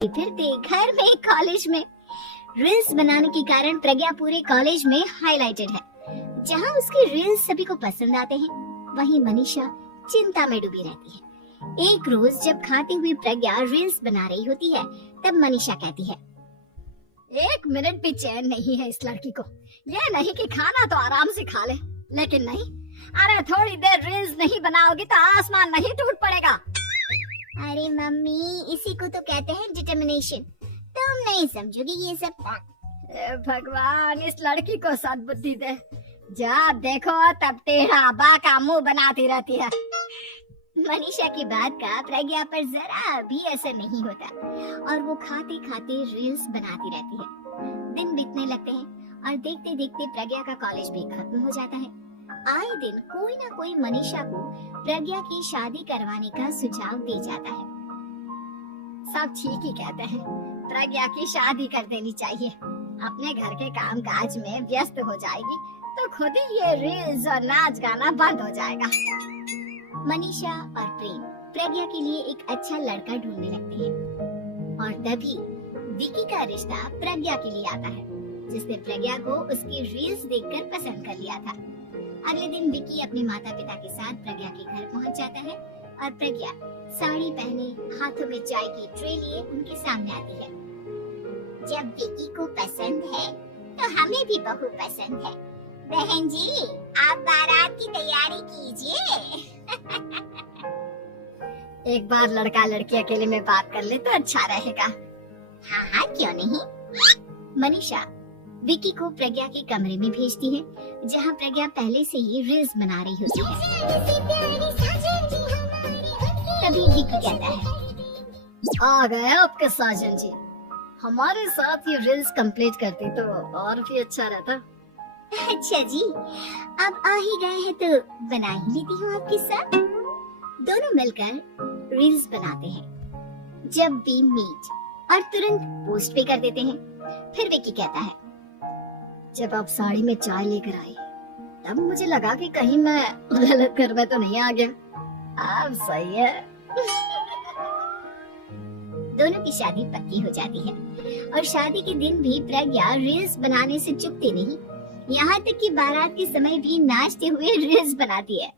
फिर थे घर में कॉलेज में रील्स बनाने के कारण प्रज्ञा पूरे कॉलेज में हाईलाइटेड है। जहां उसके रील्स सभी को पसंद आते हैं, वहीं मनीषा चिंता में डूबी रहती है। एक रोज जब खाती हुई प्रज्ञा रील्स बना रही होती है, तब मनीषा कहती है, एक मिनट भी चैन नहीं है इस लड़की को। ये नहीं कि खाना तो आराम से खा ले, लेकिन नहीं, अरे थोड़ी देर रील्स नहीं बनाओगी तो आसमान नहीं टूट पड़ेगा। अरे मम्मी, इसी को तो कहते हैं डिटर्मिनेशन। तुम नहीं समझोगी ये सब। भगवान, इस लड़की को सद्बुद्धि दे। जब देखो तब टेढ़ा बाका मुंह बनाती रहती है। मनीषा की बात का प्रज्ञा पर जरा भी असर नहीं होता और वो खाते खाते रील्स बनाती रहती है। दिन बीतने लगते हैं और देखते देखते प्रज्ञा का कॉलेज भी खत्म हो जाता है। आए दिन कोई ना कोई मनीषा को प्रज्ञा की शादी करवाने का सुझाव दे जाता है। सब ठीक ही कहते हैं, प्रज्ञा की शादी कर देनी चाहिए। अपने घर के काम काज में व्यस्त हो जाएगी तो खुद ही ये रील्स और नाच गाना बंद हो जाएगा। मनीषा और प्रेम प्रज्ञा के लिए एक अच्छा लड़का ढूंढने लगते हैं और तभी विकी का रिश्ता प्रज्ञा के लिए आता है, जिसने प्रज्ञा को उसकी रील्स देखकर पसंद कर लिया था। अगले दिन विकी अपने माता पिता के साथ प्रज्ञा के घर पहुंच जाता है और प्रज्ञा साड़ी पहने हाथों में चाय की ट्रे लिए उनके सामने आती है। जब विकी को पसंद है तो हमें भी बहू पसंद है। बहन जी, आप बारात की तैयारी कीजिए। एक बार लड़का लड़की अकेले में बात कर ले तो अच्छा रहेगा। हाँ हाँ, क्यों नहीं। मनीषा विकी को प्रज्ञा के कमरे में भेजती है, जहाँ प्रज्ञा पहले से ही रील्स बना रही होती है। तभी विकी कहता है, आ गए आपके साजन जी। हमारे साथ ये रील्स कंप्लीट करती तो और भी अच्छा रहता। अच्छा जी, अब आ ही गए हैं तो बना ही लेती हूँ आपके साथ। दोनों मिलकर रील्स बनाते हैं। जब भी मीट और तुरंत पोस्ट भी कर देते हैं। फिर विकी कहता है, जब आप साड़ी में चाय लेकर आई तब मुझे लगा कि कहीं मैं गलत घर में तो नहीं आ गया। अब सही है। दोनों की शादी पक्की हो जाती है और शादी के दिन भी प्रज्ञा रील्स बनाने से चूकती नहीं, यहाँ तक कि बारात के समय भी नाचते हुए रील्स बनाती है।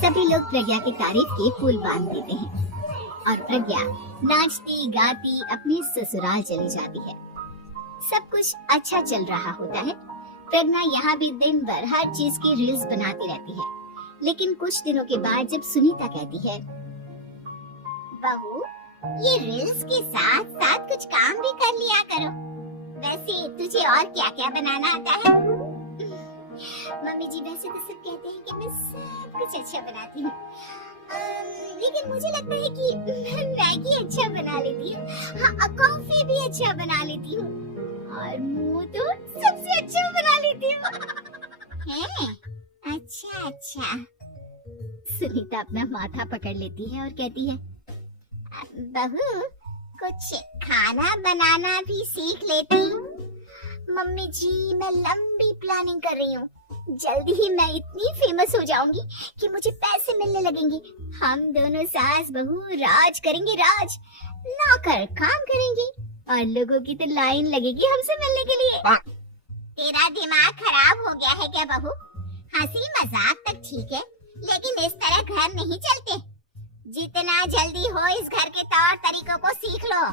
सभी लोग प्रज्ञा की तारीफ के पुल बांध देते हैं और प्रज्ञा नाचती गाती अपने ससुराल चली जाती है। सब कुछ अच्छा चल रहा होता है। प्रज्ञा यहाँ भी दिन भर हर चीज की रील्स बनाती रहती है। लेकिन कुछ दिनों के बाद जब सुनीता कहती है, बहू, ये रील्स के साथ साथ कुछ काम भी कर लिया करो। वैसे तुझे और क्या क्या बनाना आता है? मम्मी जी, वैसे तो सब कहते हैं कि मैं सब कुछ अच्छा बनाती हूँ, लेकिन मुझे लगता है कि मैं मैगी अच्छा बना लेती हूँ, हाँ, कॉफी भी अच्छा बना लेती हूँ और मुंह तो सबसे अच्छा बना लेती हूँ। अच्छा अच्छा। सुनीता अपना माथा पकड़ लेती है और कहती है, बहू, कुछ खाना बनाना भी सीख लेती। मम्मी जी, मैं लंबी प्लानिंग कर रही हूँ। जल्दी ही मैं इतनी फेमस हो जाऊंगी कि मुझे पैसे मिलने लगेंगे। हम दोनों सास बहू राज करेंगे, राज। नौकर काम करेंगे और लोगों की तो लाइन लगेगी हमसे मिलने के लिए। तेरा दिमाग खराब हो गया है क्या बहू? हंसी मजाक तक ठीक है, लेकिन इस तरह घर नहीं चलते। जितना जल्दी हो इस घर के तौर तरीकों को सीख लो।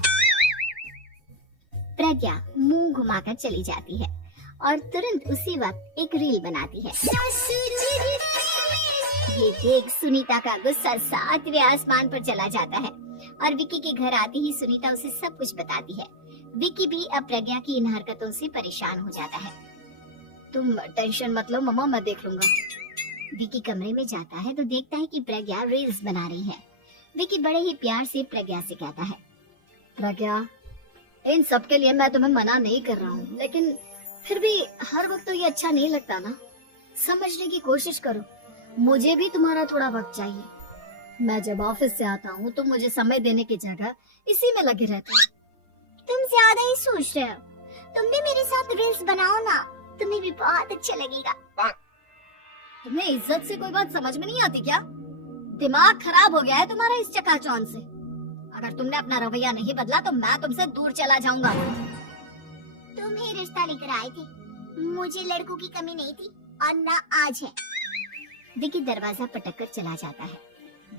प्रज्ञा मुंह घुमाकर चली जाती है और तुरंत उसी वक्त एक रील बनाती है। ये देख सुनीता का गुस्सा 7वें आसमान पर चला जाता है और विकी के घर आते ही सुनीता उसे सब कुछ बताती है। विकी भी अब प्रज्ञा की इन हरकतों से परेशान हो जाता है। तुम टेंशन मत लो मम्मा, मैं देख लूंगा। विकी कमरे में जाता है तो देखता है कि प्रज्ञा रील्स बना रही है। विकी बड़े ही प्यार से प्रज्ञा से कहता है, प्रज्ञा, इन सब के लिए मैं तुम्हें मना नहीं कर रहा हूँ, लेकिन फिर भी हर वक्त तो ये अच्छा नहीं लगता ना। समझने की कोशिश करो, मुझे भी तुम्हारा थोड़ा वक्त चाहिए। मैं जब ऑफिस से आता हूँ तो मुझे समय देने की जगह इसी में लगे रहते हो। तुम ज्यादा ही सोच रहे हो। तुम भी मेरे साथ रील्स बनाओ ना, तुम्हें भी बहुत अच्छा लगेगा। तुम्हें इज्जत से कोई बात समझ में नहीं आती क्या? दिमाग खराब हो गया है तुम्हारा इस चकाचौंध से। अगर तुमने अपना रवैया नहीं बदला तो मैं तुमसे दूर चला जाऊंगा। तुम ही रिश्ता लेकर आए थे, मुझे लड़कों की कमी नहीं थी और ना आज है। विकी दरवाजा पटककर चला जाता है।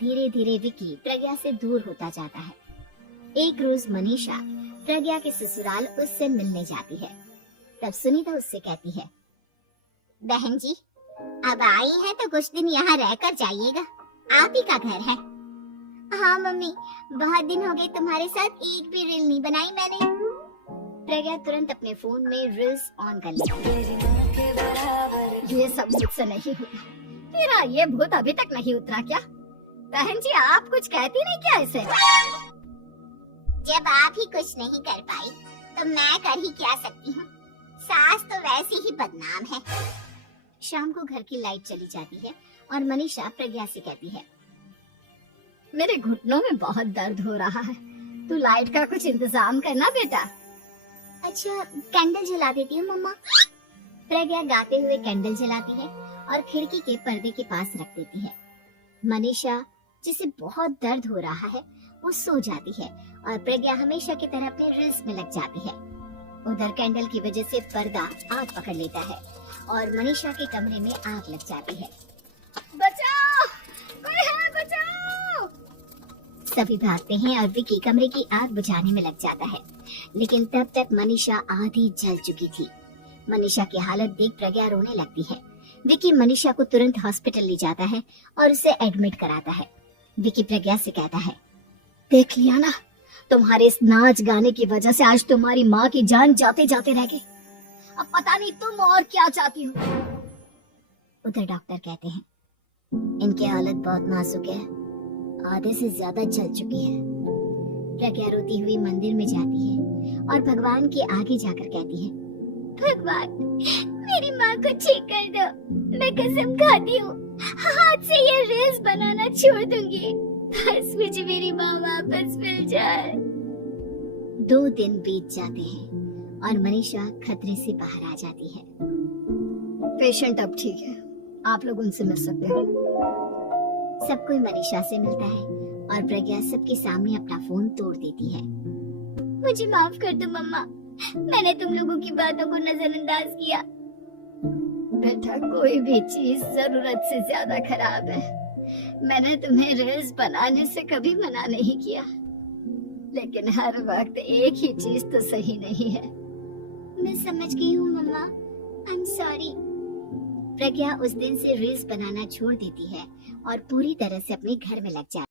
धीरे धीरे विकी प्रज्ञा से दूर होता जाता है। एक रोज मनीषा प्रज्ञा के ससुराल उससे मिलने जाती है। तब सुनीता उससे कहती है, बहन जी अब आई है तो कुछ दिन यहाँ रहकर जाइएगा, आप ही का घर है। हाँ मम्मी, बहुत दिन हो गए तुम्हारे साथ एक भी रील नहीं बनाई मैंने। प्रज्ञा तुरंत अपने फोन में रील्स ऑन कर लेती है। ये सब मुझसे नहीं हुआ, तेरा ये भूत अभी तक नहीं उतरा क्या? बहन जी आप कुछ कहती नहीं क्या ऐसे? जब आप ही कुछ नहीं कर पाई तो मैं कर ही क्या सकती हूँ, सास तो वैसे ही बदनाम है। शाम को घर की लाइट चली जाती है और मनीषा प्रज्ञा से कहती है, मेरे घुटनों में बहुत दर्द हो रहा है, तू लाइट का कुछ इंतजाम करना बेटा। अच्छा कैंडल जला देती हूँ मम्मा। प्रज्ञा गाते हुए कैंडल जलाती है और खिड़की के पर्दे के पास रख देती है। मनीषा जिसे बहुत दर्द हो रहा है वो सो जाती है और प्रज्ञा हमेशा की तरह अपने रील्स में लग जाती है। उधर कैंडल की वजह से पर्दा आग पकड़ लेता है और मनीषा के कमरे में आग लग जाती है। बचाओ, कोई है बचाओ! सभी भागते हैं और विकी कमरे की आग बुझाने में लग जाता है, लेकिन तब तक मनीषा आधी जल चुकी थी। मनीषा की हालत देख प्रज्ञा रोने लगती है। विकी मनीषा को तुरंत हॉस्पिटल ले जाता है और उसे एडमिट कराता है। विकी प्रज्ञा से कहता है, देख लिया ना, तुम्हारे इस नाच गाने की वजह से आज तुम्हारी माँ की जान जाते जाते रह गई। अब पता नहीं तुम और क्या चाहती हो। उधर डॉक्टर कहते हैं, इनकी हालत बहुत नाजुक है, आधे से ज्यादा जल चुकी है। प्रज्ञा रोती हुई मंदिर में जाती है और भगवान के आगे जाकर कहती है, भगवान मेरी माँ को ठीक कर दो, मैं कसम खाती हूँ हाथ से ये रील्स बनाना छोड़ दूंगी, बस मुझे मेरी माँ वापस मिल जाए। 2 दिन बीत जाते हैं और मनीषा खतरे से बाहर आ जाती है। पेशेंट अब ठीक है, आप लोग उनसे मिल सकते हैं। सब कोई मनीषा से मिलता है और प्रज्ञा सबके सामने अपना फोन तोड़ देती है। मुझे माफ कर दो मम्मा, मैंने तुम लोगों की बातों को नजरअंदाज किया। बेटा कोई भी चीज जरूरत से ज्यादा खराब है, मैंने तुम्हें रील्स बनाने से कभी मना नहीं किया, लेकिन हर वक्त एक ही चीज तो सही नहीं है। मैं समझ गई हूँ मम्मा, आई एम सॉरी। प्रज्ञा उस दिन से रील्स बनाना छोड़ देती है और पूरी तरह से अपने घर में लग जाती है।